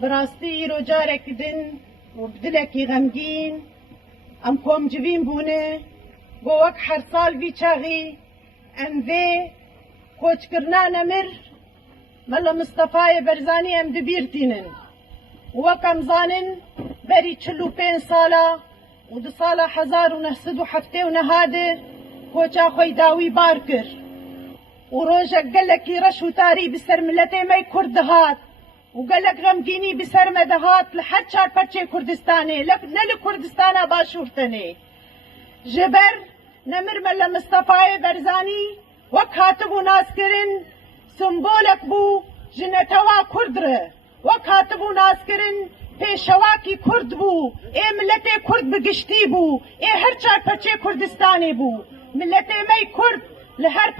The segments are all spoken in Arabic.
براستی ئیرۆ جارێکدن و بدلێکی غەمگین ئەم کۆمجوین بوونێ بۆ وەک هەر ساڵڤی چاغی ئەم vê کۆچکردنا نەمر مەلە مستەفایە بەرزانی ئەم دبیرتینن وەک ئەم زانن بەری 45 ساڵە و 2 ساڵە 1970 کۆچا خۆی داوی بار کرد و ڕۆژێک گەلێکی ڕەش و تاری بسەر ملەتێمەی کورد دەهات و گەلێک غەمگینی بسەرمە دەهات لە هەر چارپەرچێ کوردستانێ نە لە کوردستانە باشوورتنێ ژەبەر نەمرمە لە مستەفایە بەرزانی وەک هاتبوو ناسکردن سمبۆلێک بوو ژنەتەوا کوردرە وەک هاتبوو ناسکردن پێشەواکی کورد بوو ئێ ملەتێ کورد بگشتی بوو ئێ هەر چارپەرچێ کوردستانێ بوو ملەتێمەی کورد لە هەر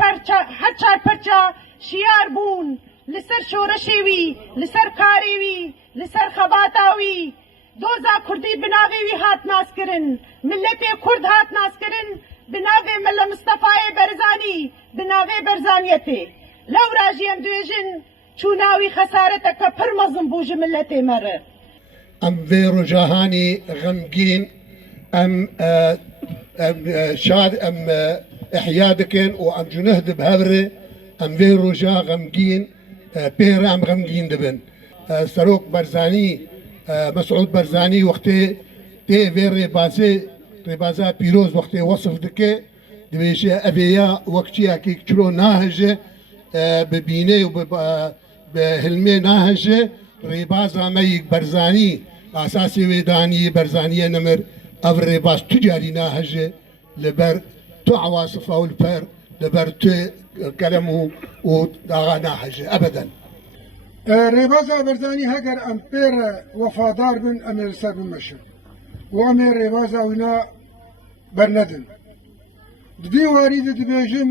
چارپەرچە شیار بوون لەسەر شۆرەشێوی لەسەر کارێوی لەسەر خەباتاوی دۆزا کوردی بناوێوی هات ناسکردن ملەتێ کورد هات ناسکردن بناوێ مەلە مستەفایە بەرزانی بناوێ بەرزانیەتێ لەو ڕاژی ئەم دوێژن چووناوی خەسارەتەکە پڕ مەزم بوو ژە ملەتێ مەرە ئەم vê ڕۆژاهانی غەمگین ئەم شاد ئەم ئەحیا دەکەن و ئەم جونەه دبهەورێ ئەم vê ڕۆژا غەمگین پێرە ئەم غەمگین دەبن سەرۆک بەرزانی مەسعود بەرزانی وەختێ پێ vê ڕێبازا پیرۆز وەختێ وەسف دکێ دەبێژێ ئەvêya وەک چیاکی چرۆ ناهەژێ ببینێ و بهلمێ ناهەژێ ڕێبازا مەیک بەرزانی ئاساسی وێدانی بەرزانیە نەمر ئەڤ ڕێباز توجاری ناهەژێ لەبەر تو عواسف ئەو لپەر لەبەر تو کەلەم و داغا ناهەژێ ئەبەدەن ڕێبازا بەرزانی هەگەر ئەم پێرە وەفادار بن ئەمێ لەسەر بمەشن و ئەمێ ڕێبازا وینا بەرنەدن دبی واریدە دبێژم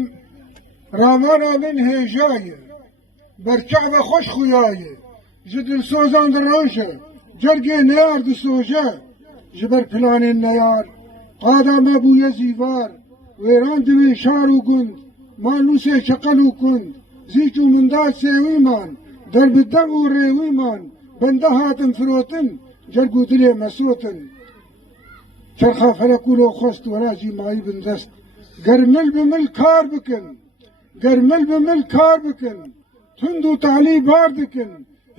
ڕامانە من هێژایە بەرچەعبە خۆش خویایە ji dilsozan diroje cergê neyar disoje ji ber planên neyar qada me bûye zîvar wêran divê şar û gund man nûsê şeqel û kund zîç û mindar sêwîman derbidem û rêwîman bende hatin firotin cerg û dilê mesotin çerxa felek û lo xwest wera zîmayî bin dest ger mil bi mil kar bikin ger mil bi mil kar bikin tund û talî bar dikin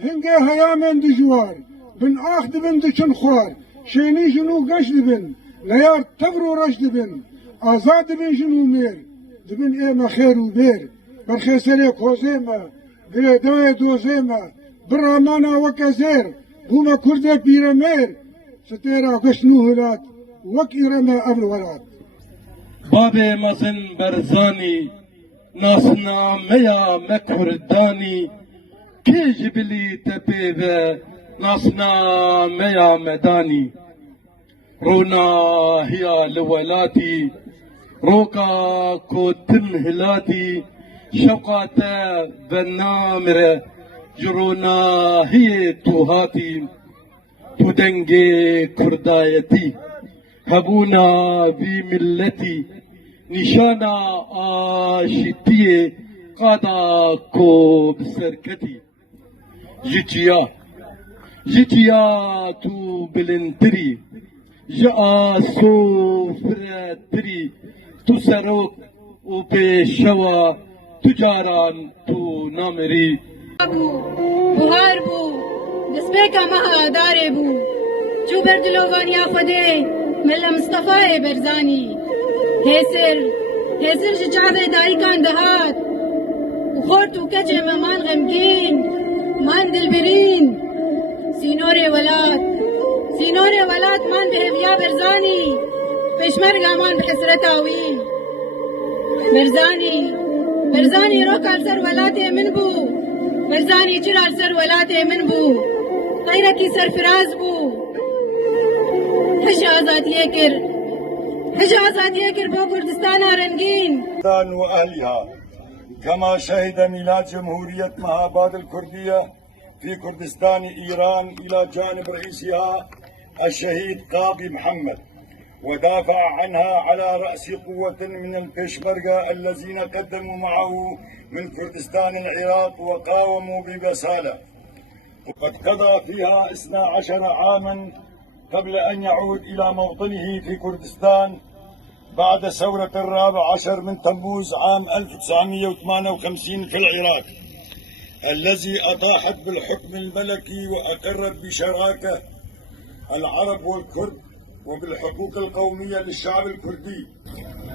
هنگه هیامن دجوار بن آخ دبن دچن خوار شینی جنو گش دبن لیار تبر و رش دبن آزاد دبن جنو میر دبن ایما خیر و بیر برخیسری کوزیما گریدوی دوزیما برامانا وکزیر بوما کرده پیرمیر ستیرا گش نو هلات وک ایرما ابل ولات باب مزن برزانی ناسنا میا مکردانی کێژبلی تەپێوە ناسنا مەیا مەدانی ڕۆناهیا لە وەلاتی ڕۆکا کۆتن هلاتی شەوقاتە بە نامرە ji ڕۆناهiyê tu hatî tu dengê kurdayetî hebûna vî milletî nîşana aşîtiyê qada ko bi serketî Jitiya tu bilindtirî ji asofretirî tu serok û pêşewa tu caran tu namirî buhar bû destpêka meha darê bû çû ber dilovaniya Xwedê milla Mustefayê Berzanî hêsir ji çavê dayîkan dihat û xort û keçê me man xemgîn man dilbirîn sînorê welat man bi hêviya Berzanî pêşmerga man bi hesreta wî Berzanî roka li ser welatê min bû Berzanî çira li ser welatê min bû xeyrekî serfiraz bû hij azadiyê kir bo Kurdistana rengîn وأهلها كما شهد ميلاد جمهورية مهاباد الكردية في كردستان إيران إلى جانب رئيسها الشهيد قاضي محمد ودافع عنها على رأس قوة من البيشمركة الذين قدموا معه من كردستان العراق وقاوموا ببسالة وقد قضى فيها 12 عاما قبل أن يعود إلى موطنه في كردستان بعد ثورة 14 من تموز عام 1958 في العراق، الذي أطاحت بالحكم الملكي وأقرت بشراكة العرب والكرد وبالحقوق القومية للشعب الكردي.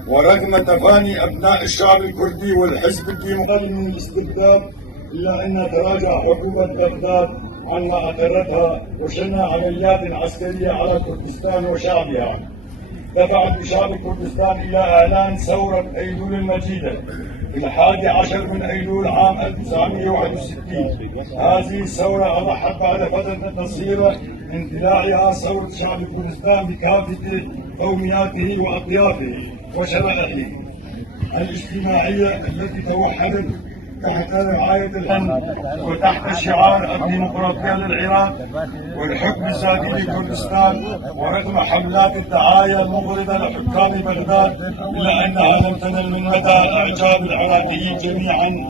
ورغم تفاني أبناء الشعب الكردي والحزب الديمقراطي من الاستبداد، إلا أن تراجع حكومة بغداد عما أقرتها وشنها عمليات عسكرية على كردستان وشعبها، دفعت بشعب كردستان إلى إعلان ثورة أيلول المجيدة في 11 من أيلول عام 1961. هذه الثورة أضحت بعد فترة قصيرة من اندلاعها ثورة شعب كردستان بكافة قومياته وأطيافه وشرائحه الاجتماعية التي توحدت تحت رعاية الأمن وتحت شعار الديمقراطية للعراق والحكم الذاتي لكردستان. ورغم حملات الدعاية المغرضة لحكام بغداد، إلا أنها لم تنل من مدى إعجاب العراقيين جميعا